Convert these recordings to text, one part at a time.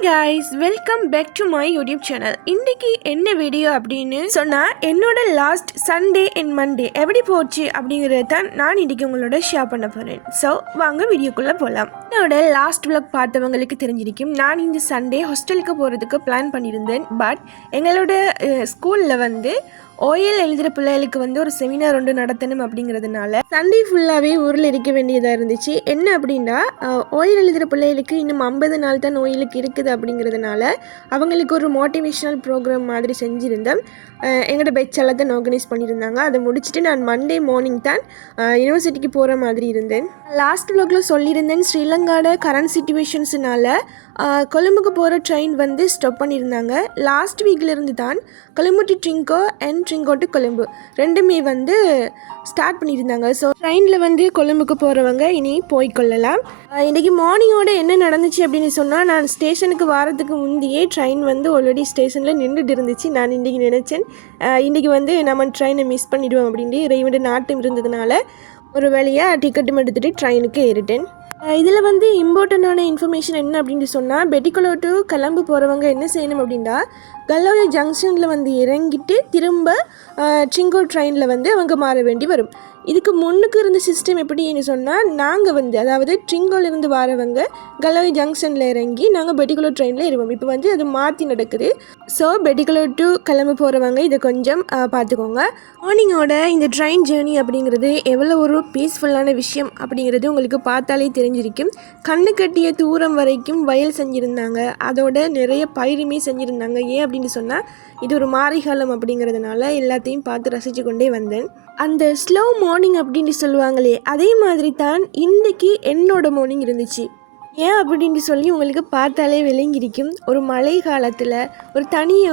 Hi guys, welcome back to my YouTube channel. இன்றைக்கி என்ன video அப்படின்னு சொன்னால், என்னோட லாஸ்ட் சண்டே அண்ட் மண்டே எப்படி போச்சு அப்படிங்கிறத தான் நான் இன்றைக்கி உங்களோட ஷேர் பண்ண போகிறேன். ஸோ வாங்க வீடியோக்குள்ளே போகலாம். என்னோட லாஸ்ட் விளாக் பார்த்தவங்களுக்கு தெரிஞ்சிருக்கும், நான் இந்த சண்டே ஹாஸ்டலுக்கு போகிறதுக்கு பிளான் பண்ணியிருந்தேன். பட் எங்களோட ஸ்கூலில் வந்து ஓஎல் எழுதுகிற பிள்ளைகளுக்கு வந்து ஒரு செமினார் ஒன்று நடத்தணும் அப்படிங்கிறதுனால சண்டே ஃபுல்லாகவே ஊரில் இருக்க வேண்டியதாக இருந்துச்சு. என்ன அப்படின்னா, ஓஎல் எழுதுகிற பிள்ளைகளுக்கு இன்னும் 50 நாள் தான் ஓஎலுக்கு இருக்குது அப்படிங்கிறதுனால அவங்களுக்கு ஒரு மோட்டிவேஷனல் ப்ரோக்ராம் மாதிரி செஞ்சுருந்தேன். எங்களோட பெட்ச் எல்லாத்தையும் ஆர்கனைஸ் பண்ணியிருந்தாங்க. அதை முடிச்சுட்டு நான் மண்டே மார்னிங் தான் யூனிவர்சிட்டிக்கு போகிற மாதிரி இருந்தேன். லாஸ்ட் விளாகில் சொல்லியிருந்தேன், ஸ்ரீலங்காவோட கரண்ட் சிச்சுவேஷன்ஸுனால கொழும்புக்கு போகிற ட்ரெயின் வந்து ஸ்டாப் பண்ணியிருந்தாங்க. லாஸ்ட் வீக்லேருந்து தான் Colombo to Trinco and Trinco to Colombo ரெண்டுமே வந்து ஸ்டார்ட் பண்ணியிருந்தாங்க. ஸோ ட்ரெயினில் வந்து கொழும்புக்கு போகிறவங்க இனி போய்கொள்ளலாம். இன்றைக்கி மார்னிங்கோட என்ன நடந்துச்சு அப்படின்னு சொன்னால், நான் ஸ்டேஷனுக்கு வரதுக்கு முந்தையே ட்ரெயின் வந்து ஆல்ரெடி ஸ்டேஷனில் நின்றுட்டு இருந்துச்சு. நான் இன்றைக்கி நினச்சேன், இன்றைக்கி வந்து நம்ம ட்ரெயினை மிஸ் பண்ணிவிடுவோம் அப்படின்ட்டு. இறைவன் நாட்டம் இருந்ததுனால ஒரு வழியாக டிக்கெட்டும் எடுத்துகிட்டு ட்ரெயினுக்கு ஏறிட்டேன். இதில் வந்து இம்பார்ட்டண்டான இன்ஃபர்மேஷன் என்ன அப்படின்னு சொன்னால், பெட்டிக்குலோ டு கொழும்பு போகிறவங்க என்ன செய்யணும் அப்படின்னா, கல்லோய ஜங்ஷனில் வந்து இறங்கிட்டு திரும்ப ட்ரிங்கோ ட்ரெயினில் வந்து அவங்க மாற வேண்டி வரும். இதுக்கு முன்னுக்கு இருந்த சிஸ்டம் எப்படின்னு சொன்னால், நாங்கள் வந்து அதாவது ட்ரிங்கோலேருந்து வரவங்க கல்லோய ஜங்ஷனில் இறங்கி நாங்கள் பெட்டிக்குலோ ட்ரெயினில் ஏறுவோம். இப்போ வந்து அது மாற்றி நடக்குது. ஸோ பெட்டிக்குலோ டு கொழும்பு போகிறவங்க இதை கொஞ்சம் பார்த்துக்கோங்க. மார்னிங்கோட இந்த ட்ரெயின் ஜேர்னி அப்படிங்கிறது எவ்வளோ ஒரு பீஸ்ஃபுல்லான விஷயம் அப்படிங்கிறது உங்களுக்கு பார்த்தாலே தெரிஞ்சிருக்கும். கண்ணு கட்டிய தூரம் வரைக்கும் வயல் செஞ்சுருந்தாங்க, அதோட நிறைய பயிருமே செஞ்சுருந்தாங்க. ஏன் அப்படின்னு சொன்னால், இது ஒரு மாரிகாலம் அப்படிங்கிறதுனால எல்லாத்தையும் பார்த்து ரசித்து கொண்டே வந்தேன். அந்த ஸ்லோ மார்னிங் அப்படின்னு சொல்லுவாங்களே, அதே மாதிரி தான் இன்றைக்கி என்னோட மார்னிங் இருந்துச்சு. ஏன் அப்படின்னு சொல்லி உங்களுக்கு பார்த்தாலே விளங்கியிருக்கும். ஒரு மழை காலத்தில்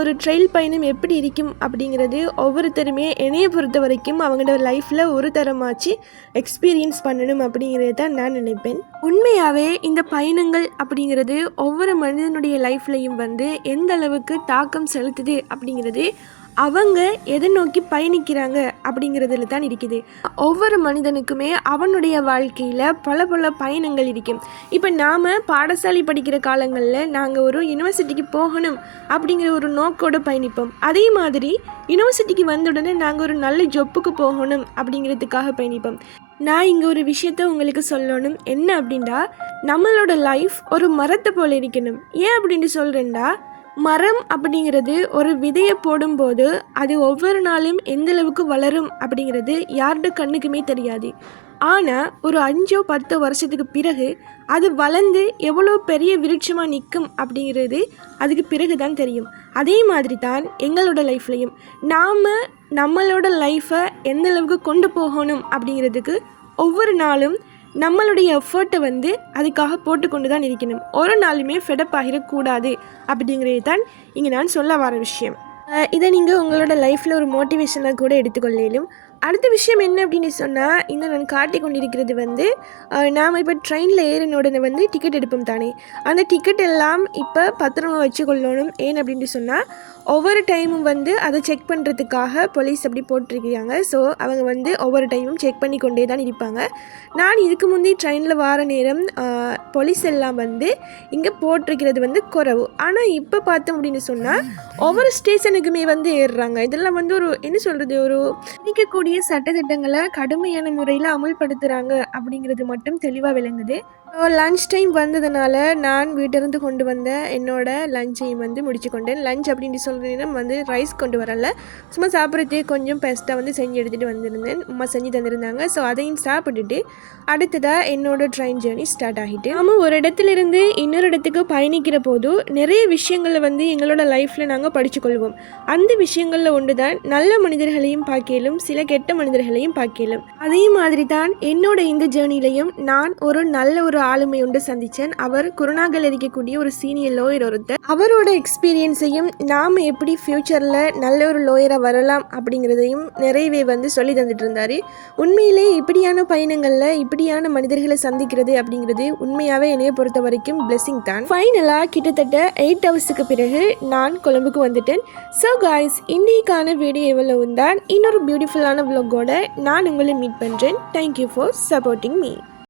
ஒரு ட்ரெயில் பயணம் எப்படி இருக்கும் அப்படிங்கிறது ஒவ்வொருத்தருமே என்னையை பொறுத்த வரைக்கும் அவங்களோட லைஃப்பில் ஒரு தரமாச்சு எக்ஸ்பீரியன்ஸ் பண்ணணும் அப்படிங்கிறது தான் நான் நினைப்பேன். உண்மையாகவே இந்த பயணங்கள் அப்படிங்கிறது ஒவ்வொரு மனிதனுடைய லைஃப்லையும் வந்து எந்த அளவுக்கு தாக்கம் செலுத்துது அப்படிங்கிறது அவங்க எதை நோக்கி பயணிக்கிறாங்க அப்படிங்கிறதுல தான் இருக்குது. ஒவ்வொரு மனிதனுக்குமே அவனுடைய வாழ்க்கையில் பல பல பயணங்கள் இருக்கும். இப்போ நாம் பாடசாலை படிக்கிற காலங்களில் நாங்கள் ஒரு யூனிவர்சிட்டிக்கு போகணும் அப்படிங்கிற ஒரு நோக்கோடு பயணிப்போம். அதே மாதிரி யூனிவர்சிட்டிக்கு வந்த உடனே நாங்கள் ஒரு நல்ல ஜொப்புக்கு போகணும் அப்படிங்கிறதுக்காக பயணிப்போம். நான் இங்கே ஒரு விஷயத்த உங்களுக்கு சொல்லணும். என்ன அப்படின்னா, நம்மளோட லைஃப் ஒரு மரத்தை போல் இருக்கணும். ஏன் அப்படின்னு சொல்கிறேன்டா, மரம் அப்படிங்கிறது ஒரு விதையை போடும்போது அது ஒவ்வொரு நாளும் எந்த அளவுக்கு வளரும் அப்படிங்கிறது யாரோட கண்ணுக்குமே தெரியாது. ஆனால் ஒரு 5-10 வருஷத்துக்கு பிறகு அது வளர்ந்து எவ்வளோ பெரிய விருட்சமாக நிற்கும் அப்படிங்கிறது அதுக்கு பிறகு தான் தெரியும். அதே மாதிரி தான் எங்களோட லைஃப்லையும் நாம் நம்மளோட லைஃப்பை எந்த அளவுக்கு கொண்டு போகணும் அப்படிங்கிறதுக்கு ஒவ்வொரு நாளும் நம்மளுடைய எஃபர்ட்டை வந்து அதுக்காக போட்டுக்கொண்டு தான் இருக்கணும். ஒரு நாளுமே ஃபெடப் ஆகிடக்கூடாது அப்படிங்கிறது தான் இங்கே நான் சொல்ல வர விஷயம். இதை நீங்கள் உங்களோட லைஃப்பில் ஒரு மோட்டிவேஷனாக கூட எடுத்துக்கொள்ளும். அடுத்த விஷயம் என்ன அப்படின்னு சொன்னால், இந்த நான் காட்டி கொண்டிருக்கிறது வந்து நாம் இப்போ ட்ரெயினில் ஏறின உடனே வந்து டிக்கெட் எடுப்போம் தானே, அந்த டிக்கெட் எல்லாம் இப்போ பத்திரமா வச்சுக்கொள்ளணும். ஏன் அப்படின்னு சொன்னால், ஒவ்வொரு டைமும் வந்து அதை செக் பண்ணுறதுக்காக போலீஸ் அப்படி போட்டிருக்கிறாங்க. ஸோ அவங்க வந்து ஒவ்வொரு டைமும் செக் பண்ணி கொண்டே தான் இருப்பாங்க. நான் இதுக்கு முந்தைய ட்ரெயினில் வர நேரம் போலீஸ் எல்லாம் வந்து இங்கே போட்டிருக்கிறது வந்து குறைவு. ஆனால் இப்போ பார்த்தோம் அப்படின்னு சொன்னால் ஒவ்வொரு ஸ்டேஷனுக்குமே வந்து ஏறுறாங்க. இதெல்லாம் வந்து ஒரு என்ன சொல்கிறது, ஒரு நிற்கக்கூடிய சட்டத்திட்டங்களை கடுமையான முறையில் அமுல்படுத்துகிறாங்க அப்படிங்கிறது மட்டும் தெளிவாக விளங்குது. லன்ச் டைம் வந்ததுனால நான் வீட்டிலிருந்து கொண்டு வந்த என்னோட லஞ்சையும் வந்து முடிச்சு கொண்டேன். லஞ்ச் அப்படின்னு சொல்கிற நேரம் வந்து ரைஸ் கொண்டு வரல, சும்மா சாப்பிட்றதே கொஞ்சம் பெஸ்ட்டாக வந்து செஞ்சு எடுத்துகிட்டு வந்திருந்தேன். அம்மா செஞ்சு தந்திருந்தாங்க. ஸோ அதையும் சாப்பிட்டுட்டு அடுத்ததாக என்னோட ட்ரெயின் ஜேர்னி ஸ்டார்ட் ஆகிட்டு, நம்ம ஒரு இடத்துலேருந்து இன்னொரு இடத்துக்கு பயணிக்கிற போது நிறைய விஷயங்களை வந்து எங்களோட லைஃப்பில் நாங்கள் படித்துக்கொள்வோம். அந்த விஷயங்களில் ஒன்று தான் நல்ல மனிதர்களையும் பார்க்கலும் சில கெட்ட மனிதர்களையும் பார்க்கலும். அதே மாதிரி தான் என்னோட இந்த ஜேர்னிலையும் நான் ஒரு நல்ல ஒரு ஆளுமை ஒன்று சந்தித்தேன். அவர் குருணாகல் இருக்கக்கூடிய ஒரு சீனியர் லோயர் ஒருத்தர். அவரோட எக்ஸ்பீரியன்ஸையும் நாம் எப்படி ஃப்யூச்சரில் நல்ல ஒரு லோயராக வரலாம் அப்படிங்கிறதையும் நிறையவே வந்து சொல்லி தந்துட்டு இருந்தார். உண்மையிலே இப்படியான பயணங்களில் இப்படியான மனிதர்களை சந்திக்கிறது அப்படிங்கிறது உண்மையாகவே என்னையை பொறுத்த வரைக்கும் பிளெஸிங் தான். ஃபைனலாக கிட்டத்தட்ட 8 ஹவர்ஸுக்கு பிறகு நான் கொழும்புக்கு வந்துட்டேன். ஸோ காய்ஸ், இன்றைக்கான வீடியோ எவ்வளவு தான். இன்னொரு பியூட்டிஃபுல்லான விலாகோட நான் உங்களை மீட் பண்ணுறேன். Thank you for supporting me.